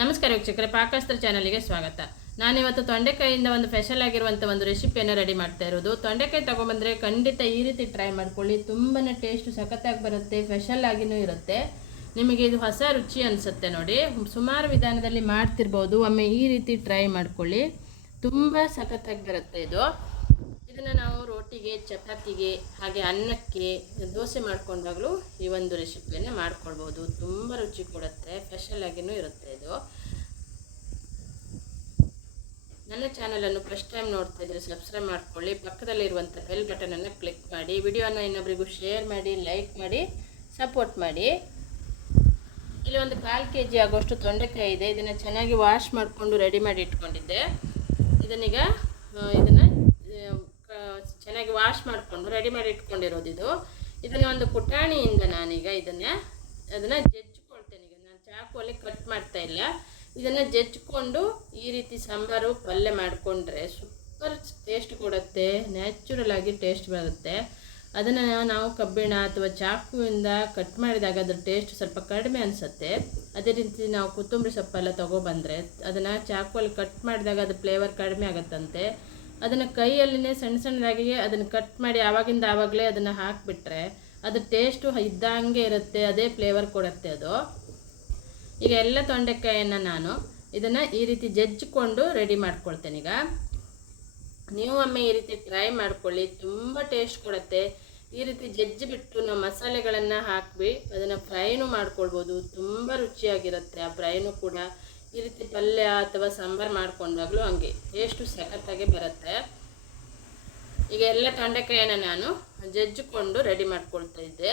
ನಮಸ್ಕಾರ ವೀಕ್ಷಕರೇ, ಪಾಕಶಾಸ್ತ್ರ ಚಾನಲ್ಗೆ ಸ್ವಾಗತ. ನಾನಿವತ್ತು ತೊಂಡೆಕಾಯಿಯಿಂದ ಒಂದು ಸ್ಪೆಷಲ್ ಆಗಿರುವಂಥ ಒಂದು ರೆಸಿಪಿಯನ್ನು ರೆಡಿ ಮಾಡ್ತಾ ಇರೋದು. ತೊಂಡೆಕಾಯಿ ತೊಗೊಂಬಂದರೆ ಖಂಡಿತ ಈ ರೀತಿ ಟ್ರೈ ಮಾಡ್ಕೊಳ್ಳಿ. ತುಂಬಾ ಟೇಸ್ಟ್ ಸಖತ್ತಾಗಿ ಬರುತ್ತೆ, ಸ್ಪೆಷಲ್ ಆಗಿನೂ ಇರುತ್ತೆ. ನಿಮಗೆ ಇದು ಹೊಸ ರುಚಿ ಅನಿಸುತ್ತೆ ನೋಡಿ. ಸುಮಾರು ವಿಧಾನದಲ್ಲಿ ಮಾಡ್ತಿರ್ಬೋದು, ಒಮ್ಮೆ ಈ ರೀತಿ ಟ್ರೈ ಮಾಡ್ಕೊಳ್ಳಿ, ತುಂಬ ಸಖತ್ತಾಗಿ ಬರುತ್ತೆ ಇದು. ಇದನ್ನು ನಾವು ರೋಟಿಗೆ, ಚಪಾತಿಗೆ, ಹಾಗೆ ಅನ್ನಕ್ಕೆ, ದೋಸೆ ಮಾಡ್ಕೊಂಡಾಗಲೂ ಈ ಒಂದು ರೆಸಿಪಿಯನ್ನು ಮಾಡ್ಕೊಳ್ಬೋದು. ತುಂಬ ರುಚಿ ಕೊಡುತ್ತೆ, ಸ್ಪೆಷಲ್ ಆಗಿನೂ ಇರುತ್ತೆ ಇದು. ನನ್ನ ಚಾನಲನ್ನು ಫಸ್ಟ್ ಟೈಮ್ ನೋಡ್ತಾ ಇದ್ದರೆ ಸಬ್ಸ್ಕ್ರೈಬ್ ಮಾಡ್ಕೊಳ್ಳಿ, ಪಕ್ಕದಲ್ಲಿರುವಂಥ ಬೆಲ್ ಬಟನನ್ನು ಕ್ಲಿಕ್ ಮಾಡಿ, ವಿಡಿಯೋನ ಇನ್ನೊಬ್ಬರಿಗೂ ಶೇರ್ ಮಾಡಿ, ಲೈಕ್ ಮಾಡಿ, ಸಪೋರ್ಟ್ ಮಾಡಿ. ಇಲ್ಲಿ ಒಂದು 1/4 kg ಆಗೋಷ್ಟು ತೊಂಡೆಕಾಯಿ ಇದೆ. ಇದನ್ನು ಚೆನ್ನಾಗಿ ವಾಶ್ ಮಾಡಿಕೊಂಡು ರೆಡಿ ಮಾಡಿ ಇಟ್ಕೊಂಡಿದ್ದೆ. ಇದನ್ನೀಗ ಚೆನ್ನಾಗಿ ವಾಶ್ ಮಾಡಿಕೊಂಡು ರೆಡಿ ಮಾಡಿ ಇಟ್ಕೊಂಡಿರೋದು ಇದು. ಇದನ್ನು ಒಂದು ಪುಟಾಣಿಯಿಂದ ನಾನೀಗ ಅದನ್ನು ಜಜ್ಜಿಕೊಳ್ತೇನೆ. ಈಗ ನಾನು ಚಾಕುವಲ್ಲಿ ಕಟ್ ಮಾಡ್ತಾ ಇಲ್ಲ. ಇದನ್ನು ಜಜ್ಜಿಕೊಂಡು ಈ ರೀತಿ ಸಾಂಬಾರು ಪಲ್ಯ ಮಾಡಿಕೊಂಡ್ರೆ ಸೂಪರ್ ಟೇಸ್ಟ್ ಕೊಡುತ್ತೆ, ನ್ಯಾಚುರಲ್ ಆಗಿ ಟೇಸ್ಟ್ ಬರುತ್ತೆ. ಅದನ್ನು ನಾವು ಕಬ್ಬಿಣ ಅಥವಾ ಚಾಕುವಿಂದ ಕಟ್ ಮಾಡಿದಾಗ ಅದ್ರ ಟೇಸ್ಟ್ ಸ್ವಲ್ಪ ಕಡಿಮೆ ಅನಿಸುತ್ತೆ. ಅದೇ ರೀತಿ ನಾವು ಕೊತ್ತಂಬರಿ ಸೊಪ್ಪೆಲ್ಲ ತೊಗೊಬಂದರೆ ಅದನ್ನು ಚಾಕುವಲ್ಲಿ ಕಟ್ ಮಾಡಿದಾಗ ಅದು ಫ್ಲೇವರ್ ಕಡಿಮೆ ಆಗುತ್ತಂತೆ. ಅದನ್ನು ಕೈಯಲ್ಲಿನೇ ಸಣ್ಣ ಸಣ್ಣದಾಗಿ ಅದನ್ನು ಕಟ್ ಮಾಡಿ ಆವಾಗಲೇ ಅದನ್ನು ಹಾಕಿಬಿಟ್ರೆ ಅದು ಟೇಸ್ಟು ಇದ್ದಂಗೆ ಇರುತ್ತೆ, ಅದೇ ಫ್ಲೇವರ್ ಕೊಡುತ್ತೆ ಅದು. ಈಗ ಎಲ್ಲ ತೊಂಡೆಕಾಯನ್ನು ನಾನು ಇದನ್ನು ಈ ರೀತಿ ಜಜ್ಜಿಕೊಂಡು ರೆಡಿ ಮಾಡ್ಕೊಳ್ತೇನೆ. ಈಗ ನೀವು ಒಮ್ಮೆ ಈ ರೀತಿ ಟ್ರೈ ಮಾಡ್ಕೊಳ್ಳಿ, ತುಂಬ ಟೇಸ್ಟ್ ಕೊಡುತ್ತೆ. ಈ ರೀತಿ ಜಜ್ಜಿಬಿಟ್ಟು ನಾವು ಮಸಾಲೆಗಳನ್ನು ಹಾಕಿ ಅದನ್ನು ಫ್ರೈನೂ ಮಾಡ್ಕೊಳ್ಬೋದು, ತುಂಬ ರುಚಿಯಾಗಿರುತ್ತೆ. ಆ ಫ್ರೈನೂ ಕೂಡ ಈ ರೀತಿ ಪಲ್ಯ ಅಥವಾ ಸಾಂಬಾರು ಮಾಡ್ಕೊಂಡಾಗಲೂ ಹಂಗೆ ಟೇಸ್ಟು ಸಖತ್ತಾಗಿ ಬರುತ್ತೆ. ಈಗ ಎಲ್ಲ ತೊಂಡೆಕಾಯನ್ನು ನಾನು ಜಜ್ಜಿಕೊಂಡು ರೆಡಿ ಮಾಡ್ಕೊಳ್ತಾ ಇದ್ದೆ.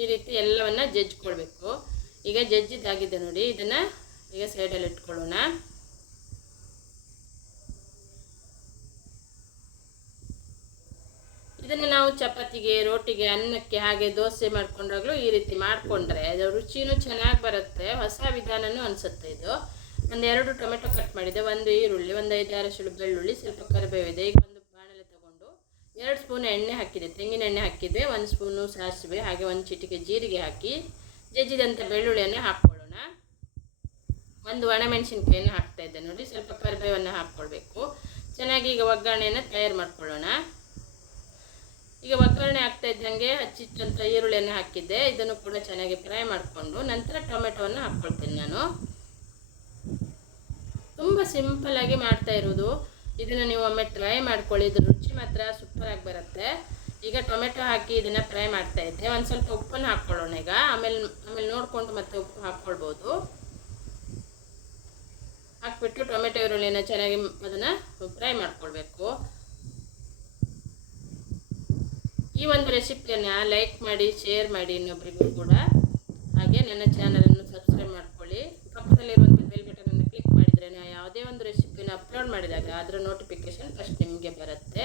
ಈ ರೀತಿ ಎಲ್ಲವನ್ನು ಜಜ್ಜಿಕೊಳ್ಬೇಕು. ಈಗ ಜಜ್ಜಿದಾಗಿದೆ ನೋಡಿ. ಇದನ್ನು ಈಗ ಸೈಡಲ್ಲಿ ಇಟ್ಕೊಳ್ಳೋಣ. ಇದನ್ನು ನಾವು ಚಪಾತಿಗೆ, ರೋಟಿಗೆ, ಅನ್ನಕ್ಕೆ, ಹಾಗೆ ದೋಸೆ ಮಾಡ್ಕೊಂಡಾಗಲೂ ಈ ರೀತಿ ಮಾಡಿಕೊಂಡ್ರೆ ಅದು ರುಚಿನೂ ಚೆನ್ನಾಗಿ ಬರುತ್ತೆ. ಹೊಸ ವಿಧಾನನೂ ಅನಿಸುತ್ತೆ ಇದು. ಒಂದು 2 ಟೊಮೆಟೊ ಕಟ್ ಮಾಡಿದೆ, 1 ಈರುಳ್ಳಿ, ಒಂದು 5-6 ಎಸಳು ಬೆಳ್ಳುಳ್ಳಿ, ಸ್ವಲ್ಪ ಕರಿಬೇವಿದೆ. ಈಗ ಒಂದು ಬಾಣಲೆ ತಗೊಂಡು 2 ಸ್ಪೂನ್ ಎಣ್ಣೆ ಹಾಕಿದೆ, ತೆಂಗಿನ ಎಣ್ಣೆ ಹಾಕಿದ್ದೆ, 1 ಸ್ಪೂನು ಸಾಸಿವೆ, ಹಾಗೆ 1 ಚಿಟಿಕೆ ಜೀರಿಗೆ ಹಾಕಿ ಜಜ್ಜಿದಂಥ ಬೆಳ್ಳುಳ್ಳಿಯನ್ನು ಹಾಕ್ಕೊಳ್ಳೋಣ. 1 ಒಣಮೆಣಸಿನ್ಕಾಯಿನ ಹಾಕ್ತಾಯಿದ್ದೆ ನೋಡಿ. ಸ್ವಲ್ಪ ಕರಿಬೇವನ್ನು ಹಾಕ್ಕೊಳ್ಬೇಕು. ಚೆನ್ನಾಗಿ ಈಗ ಒಗ್ಗರಣೆಯನ್ನು ತಯಾರು ಮಾಡ್ಕೊಳ್ಳೋಣ. ಈಗ ಒಗ್ಗರಣೆ ಆಗ್ತಾ ಇದ್ದಂಗೆ ಹಚ್ಚಿಟ್ಟಂಥ ಈರುಳ್ಳಿಯನ್ನು ಹಾಕಿದ್ದೆ. ಇದನ್ನು ಕೂಡ ಚೆನ್ನಾಗಿ ಫ್ರೈ ಮಾಡಿಕೊಂಡು ನಂತರ ಟೊಮೆಟೊವನ್ನು ಹಾಕ್ಕೊಳ್ತೀನಿ ನಾನು. ತುಂಬ ಸಿಂಪಲ್ಲಾಗಿ ಮಾಡ್ತಾ ಇರೋದು. ಇದನ್ನು ನೀವು ಒಮ್ಮೆ ಟ್ರೈ ಮಾಡ್ಕೊಳ್ಳಿ, ಇದು ರುಚಿ ಮಾತ್ರ ಸೂಪರಾಗಿ ಬರುತ್ತೆ. ಈಗ ಟೊಮೆಟೊ ಹಾಕಿ ಇದನ್ನು ಫ್ರೈ ಮಾಡ್ತಾ ಇದ್ದೆ. ಒಂದು ಸ್ವಲ್ಪ ಉಪ್ಪನ್ನು ಹಾಕ್ಕೊಳ್ಳೋಣ. ಈಗ ಆಮೇಲೆ ನೋಡಿಕೊಂಡು ಮತ್ತೆ ಉಪ್ಪು ಹಾಕ್ಕೊಳ್ಬೋದು. ಹಾಕ್ಬಿಟ್ಟು ಟೊಮೆಟೊ ಈರುಳ್ಳಿನ ಚೆನ್ನಾಗಿ ಅದನ್ನು ಫ್ರೈ ಮಾಡ್ಕೊಳ್ಬೇಕು. ಈ ಒಂದು ರೆಸಿಪಿಯನ್ನು ಲೈಕ್ ಮಾಡಿ, ಶೇರ್ ಮಾಡಿ ಇನ್ನೊಬ್ಬರಿಗೂ ಕೂಡ. ಹಾಗೆ ನನ್ನ ಚಾನಲನ್ನು ಸಬ್ಸ್ಕ್ರೈಬ್ ಮಾಡ್ಕೊಳ್ಳಿ, ಪಕ್ಕದಲ್ಲಿರುವಂಥ ಬೆಲ್ ಬಟನನ್ನು ಕ್ಲಿಕ್ ಮಾಡಿದರೆ ನಾನು ಯಾವುದೇ ಒಂದು ರೆಸಿಪಿನ ಅಪ್ಲೋಡ್ ಮಾಡಿದಾಗ ಅದರ ನೋಟಿಫಿಕೇಷನ್ ಫಸ್ಟ್ ನಿಮಗೆ ಬರುತ್ತೆ.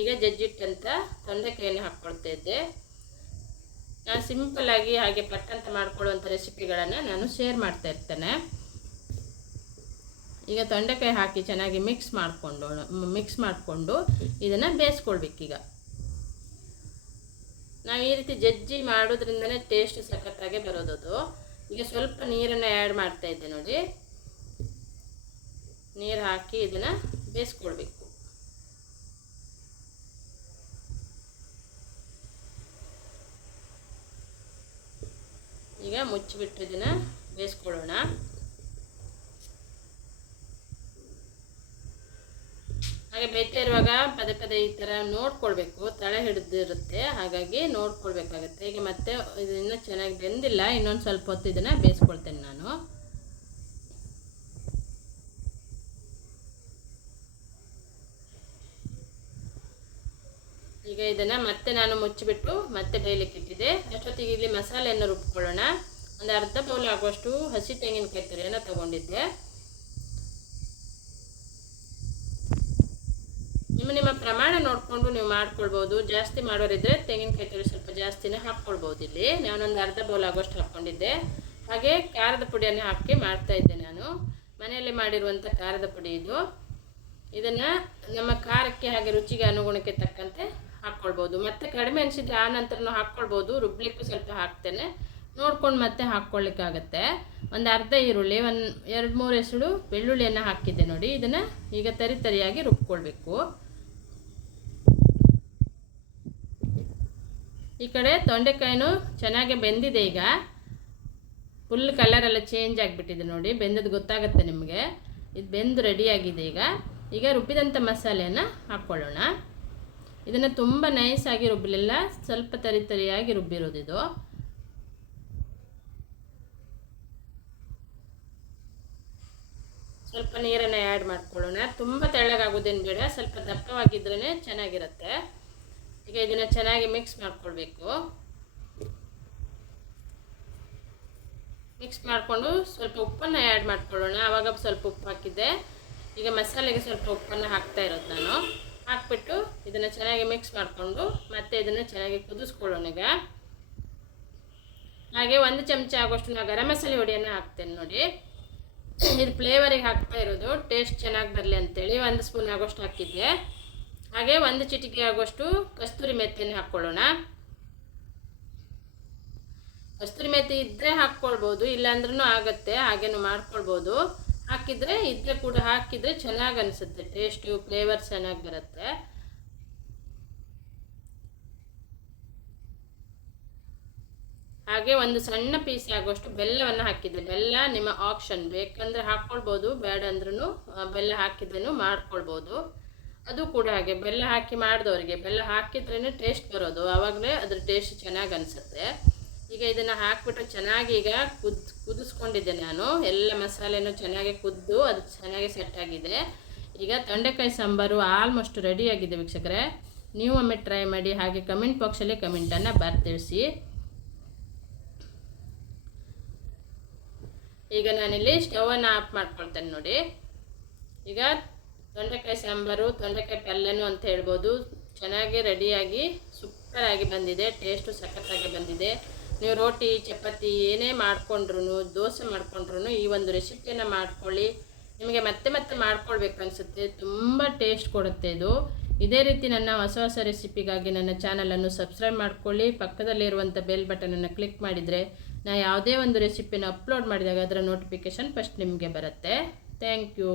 ಈಗ ಜಜ್ಜಿಟ್ಟಂಥ ತೊಂಡೆಕಾಯಿಯನ್ನು ಹಾಕ್ಕೊಳ್ತಾ ಇದ್ದೆ. ನಾನು ಸಿಂಪಲ್ಲಾಗಿ ಹಾಗೆ ಪಟ್ಟಂತ ಮಾಡ್ಕೊಳ್ಳುವಂಥ ರೆಸಿಪಿಗಳನ್ನು ನಾನು ಶೇರ್ ಮಾಡ್ತಾ ಇರ್ತೇನೆ. ಈಗ ತೊಂಡೆಕಾಯಿ ಹಾಕಿ ಚೆನ್ನಾಗಿ ಮಿಕ್ಸ್ ಮಾಡಿಕೊಂಡು ಇದನ್ನು ಬೇಯಿಸ್ಕೊಳ್ಬೇಕೀಗ. ನಾವು ಈ ರೀತಿ ಜಜ್ಜಿ ಮಾಡೋದ್ರಿಂದನೇ ಟೇಸ್ಟ್ ಸಖತ್ತಾಗೆ ಬರೋದದು. ಈಗ ಸ್ವಲ್ಪ ನೀರನ್ನು ಆ್ಯಡ್ ಮಾಡ್ತಾ ಇದ್ದೆ ನೋಡಿ. ನೀರು ಹಾಕಿ ಇದನ್ನು ಬೇಯಿಸ್ಕೊಳ್ಬೇಕು. ಈಗ ಮುಚ್ಚಿಬಿಟ್ಟು ಇದನ್ನು ಬೇಯಿಸ್ಕೊಳ್ಳೋಣ. ಹಾಗೆ ಬೇಯ್ತಾ ಇರುವಾಗ ಪದೇ ಈ ಥರ ನೋಡ್ಕೊಳ್ಬೇಕು, ತಳೆ ಹಿಡಿದಿರುತ್ತೆ, ಹಾಗಾಗಿ ನೋಡ್ಕೊಳ್ಬೇಕಾಗತ್ತೆ. ಈಗ ಮತ್ತೆ ಇದು ಇನ್ನೂ ಚೆನ್ನಾಗಿ ಬೆಂದಿಲ್ಲ, ಇನ್ನೊಂದು ಸ್ವಲ್ಪ ಹೊತ್ತು ಇದನ್ನು ಬೇಯಿಸ್ಕೊಳ್ತೇನೆ ನಾನು. ಈಗ ಇದನ್ನು ಮತ್ತೆ ನಾನು ಮುಚ್ಚಿಬಿಟ್ಟು ಮತ್ತೆ ಬೇಯಲಿಕ್ಕೆ ಇಟ್ಟಿದ್ದೆ. ಅಷ್ಟೊತ್ತಿಗೆ ಇಲ್ಲಿ ಮಸಾಲೆಯನ್ನು ರುಬ್ಕೊಳ್ಳೋಣ. ಒಂದು ಅರ್ಧ ಬೌಲ್ ಆಗುವಷ್ಟು ಹಸಿ ತೆಂಗಿನಕಾಯಿ ತುರಿಯನ್ನು ತೊಗೊಂಡಿದ್ದೆ. ನಿಮ್ಮ ಪ್ರಮಾಣ ನೋಡಿಕೊಂಡು ನೀವು ಮಾಡ್ಕೊಳ್ಬೋದು. ಜಾಸ್ತಿ ಮಾಡೋರಿದ್ದರೆ ತೆಂಗಿನಕಾಯಿ ತುರಿ ಸ್ವಲ್ಪ ಜಾಸ್ತಿನೇ ಹಾಕ್ಕೊಳ್ಬೋದು. ಇಲ್ಲಿ ನಾನೊಂದು ಅರ್ಧ ಬೌಲ್ ಆಗೋಷ್ಟು ಹಾಕ್ಕೊಂಡಿದ್ದೆ. ಹಾಗೆ ಖಾರದ ಪುಡಿಯನ್ನು ಹಾಕಿ ಮಾಡ್ತಾಯಿದ್ದೆ ನಾನು. ಮನೆಯಲ್ಲಿ ಮಾಡಿರುವಂಥ ಖಾರದ ಪುಡಿ ಇದು. ಇದನ್ನು ನಮ್ಮ ಖಾರಕ್ಕೆ ಹಾಗೆ ರುಚಿಗೆ ಅನುಗುಣಕ್ಕೆ ತಕ್ಕಂತೆ ಹಾಕ್ಕೊಳ್ಬೋದು. ಮತ್ತು ಕಡಿಮೆ ಅನಿಸಿದರೆ ಆ ನಂತರನೂ ಹಾಕ್ಕೊಳ್ಬೋದು. ರುಬ್ಲಿಕ್ಕೂ ಸ್ವಲ್ಪ ಹಾಕ್ತೇನೆ. ನೋಡ್ಕೊಂಡು ಮತ್ತೆ ಹಾಕ್ಕೊಳ್ಳಿಕ್ಕಾಗತ್ತೆ. ಒಂದು ಅರ್ಧ ಈರುಳ್ಳಿ, ಒಂದು 2-3 ಎಸಳು ಬೆಳ್ಳುಳ್ಳಿಯನ್ನು ಹಾಕಿದ್ದೆ ನೋಡಿ. ಇದನ್ನು ಈಗ ತರಿಯಾಗಿ ರುಬ್ಕೊಳ್ಬೇಕು. ಈ ಕಡೆ ತೊಂಡೆಕಾಯಿನೂ ಚೆನ್ನಾಗಿ ಬೆಂದಿದೆ. ಈಗ ಫುಲ್ ಕಲರೆಲ್ಲ ಚೇಂಜ್ ಆಗಿಬಿಟ್ಟಿದೆ ನೋಡಿ, ಬೆಂದದ್ದು ಗೊತ್ತಾಗುತ್ತೆ ನಿಮಗೆ. ಇದು ಬೆಂದು ರೆಡಿಯಾಗಿದೆ. ಈಗ ರುಬ್ಬಿದಂಥ ಮಸಾಲೆಯನ್ನು ಹಾಕ್ಕೊಳ್ಳೋಣ. ಇದನ್ನು ತುಂಬ ನೈಸಾಗಿ ರುಬ್ಬಲಿಲ್ಲ, ಸ್ವಲ್ಪ ತರಿಯಾಗಿ ರುಬ್ಬಿರೋದು ಇದು. ಸ್ವಲ್ಪ ನೀರನ್ನು ಆ್ಯಡ್ ಮಾಡ್ಕೊಳ್ಳೋಣ. ತುಂಬ ತೆಳ್ಳಗಾಗೋದೇನು ಬೇಡ, ಸ್ವಲ್ಪ ದಪ್ಪವಾಗಿದ್ರೇ ಚೆನ್ನಾಗಿರುತ್ತೆ. ಈಗ ಇದನ್ನು ಚೆನ್ನಾಗಿ ಮಿಕ್ಸ್ ಮಾಡ್ಕೊಳ್ಬೇಕು. ಮಿಕ್ಸ್ ಮಾಡಿಕೊಂಡು ಸ್ವಲ್ಪ ಉಪ್ಪನ್ನು ಆ್ಯಡ್ ಮಾಡ್ಕೊಳ್ಳೋಣ. ಆವಾಗ ಸ್ವಲ್ಪ ಉಪ್ಪು ಹಾಕಿದ್ದೆ. ಈಗ ಮಸಾಲೆಗೆ ಸ್ವಲ್ಪ ಉಪ್ಪನ್ನು ಹಾಕ್ತಾ ಇರೋದು ನಾನು. ಹಾಕ್ಬಿಟ್ಟು ಇದನ್ನು ಚೆನ್ನಾಗಿ ಮಿಕ್ಸ್ ಮಾಡಿಕೊಂಡು ಮತ್ತೆ ಇದನ್ನು ಚೆನ್ನಾಗಿ ಕುದಿಸ್ಕೊಳ್ಳೋಣ. ಈಗ ಹಾಗೆ 1 ಚಮಚ ಆಗೋಷ್ಟು ನಾನು ಗರಂ ಮಸಾಲೆ ಹುಡಿಯನ್ನು ಹಾಕ್ತೇನೆ ನೋಡಿ. ಇದು ಫ್ಲೇವರಿಗೆ ಹಾಕ್ತಾ ಇರೋದು, ಟೇಸ್ಟ್ ಚೆನ್ನಾಗಿ ಬರಲಿ ಅಂತೇಳಿ 1 ಸ್ಪೂನ್ ಆಗೋಷ್ಟು ಹಾಕಿದ್ದೆ. ಹಾಗೆ 1 ಚಿಟಿಕೆ ಆಗೋಷ್ಟು ಕಸ್ತೂರಿ ಮೆಥಿಯನ್ನು ಹಾಕ್ಕೊಳ್ಳೋಣ. ಕಸ್ತೂರಿ ಮೆಥಿ ಇದ್ದರೆ ಹಾಕ್ಕೊಳ್ಬೋದು, ಇಲ್ಲಾಂದ್ರೂ ಆಗುತ್ತೆ, ಹಾಗೇನು ಮಾಡ್ಕೊಳ್ಬೋದು. ಹಾಕಿದರೆ ಇದ್ದರೆ ಕೂಡ ಹಾಕಿದರೆ ಚೆನ್ನಾಗಿ ಅನಿಸುತ್ತೆ, ಟೇಸ್ಟು ಫ್ಲೇವರ್ ಚೆನ್ನಾಗಿ ಬರುತ್ತೆ. ಹಾಗೆ 1 ಸಣ್ಣ ಪೀಸ್ ಆಗೋಷ್ಟು ಬೆಲ್ಲವನ್ನು ಹಾಕಿದ್ದೆ. ಬೆಲ್ಲ ನಿಮ್ಮ ಆಪ್ಷನ್, ಬೇಕಂದರೆ ಹಾಕ್ಕೊಳ್ಬೋದು, ಬೇಡ ಅಂದ್ರೂ ಬೆಲ್ಲ ಹಾಕಿದ್ರೂ ಮಾಡ್ಕೊಳ್ಬೋದು. ಅದು ಕೂಡ ಹಾಗೆ ಬೆಲ್ಲ ಹಾಕಿ ಮಾಡಿದವರಿಗೆ ಬೆಲ್ಲ ಹಾಕಿದ್ರೇ ಟೇಸ್ಟ್ ಬರೋದು, ಆವಾಗಲೇ ಅದ್ರ ಟೇಸ್ಟ್ ಚೆನ್ನಾಗಿ ಅನಿಸುತ್ತೆ. ಈಗ ಇದನ್ನು ಹಾಕಿಬಿಟ್ಟು ಚೆನ್ನಾಗಿ ಈಗ ಕುದಿಸ್ಕೊಂಡಿದ್ದೆ ನಾನು. ಎಲ್ಲ ಮಸಾಲೆನೂ ಚೆನ್ನಾಗಿ ಕುದ್ದು ಅದು ಚೆನ್ನಾಗಿ ಸೆಟ್ಟಾಗಿದೆ. ಈಗ ತೊಂಡೆಕಾಯಿ ಸಾಂಬಾರು ಆಲ್ಮೋಸ್ಟ್ ರೆಡಿಯಾಗಿದೆ ವೀಕ್ಷಕರೇ. ನೀವು ಒಮ್ಮೆ ಟ್ರೈ ಮಾಡಿ, ಹಾಗೆ ಕಮೆಂಟ್ ಬಾಕ್ಸಲ್ಲಿ ಕಮೆಂಟನ್ನು ಬರ್ತಿಳಿಸಿ. ಈಗ ನಾನಿಲ್ಲಿ ಸ್ಟವನ್ನು ಆಫ್ ಮಾಡ್ಕೊಳ್ತೇನೆ ನೋಡಿ. ಈಗ ತೊಂಡೆಕಾಯಿ ಸಾಂಬಾರು, ತೊಂಡೆಕಾಯಿ ಪಲ್ಯನೂ ಅಂತ ಹೇಳ್ಬೋದು, ಚೆನ್ನಾಗಿ ರೆಡಿಯಾಗಿ ಸೂಪರಾಗಿ ಬಂದಿದೆ. ಟೇಸ್ಟು ಸಖತ್ತಾಗಿ ಬಂದಿದೆ. ನೀವು ರೋಟಿ, ಚಪಾತಿ ಏನೇ ಮಾಡಿಕೊಂಡ್ರು, ದೋಸೆ ಮಾಡಿಕೊಂಡ್ರು ಈ ಒಂದು ರೆಸಿಪಿಯನ್ನು ಮಾಡ್ಕೊಳ್ಳಿ. ನಿಮಗೆ ಮತ್ತೆ ಮತ್ತೆ ಮಾಡ್ಕೊಳ್ಬೇಕು ಅನಿಸುತ್ತೆ, ತುಂಬ ಟೇಸ್ಟ್ ಕೊಡುತ್ತೆ ಇದು. ಇದೇ ರೀತಿ ನನ್ನ ಹೊಸ ರೆಸಿಪಿಗಾಗಿ ನನ್ನ ಚಾನಲನ್ನು ಸಬ್ಸ್ಕ್ರೈಬ್ ಮಾಡ್ಕೊಳ್ಳಿ. ಪಕ್ಕದಲ್ಲಿರುವಂಥ ಬೆಲ್ ಬಟನನ್ನು ಕ್ಲಿಕ್ ಮಾಡಿದರೆ ನಾನು ಯಾವುದೇ ಒಂದು ರೆಸಿಪಿನ ಅಪ್ಲೋಡ್ ಮಾಡಿದಾಗ ಅದರ ನೋಟಿಫಿಕೇಷನ್ ಫಸ್ಟ್ ನಿಮಗೆ ಬರುತ್ತೆ. Thank you.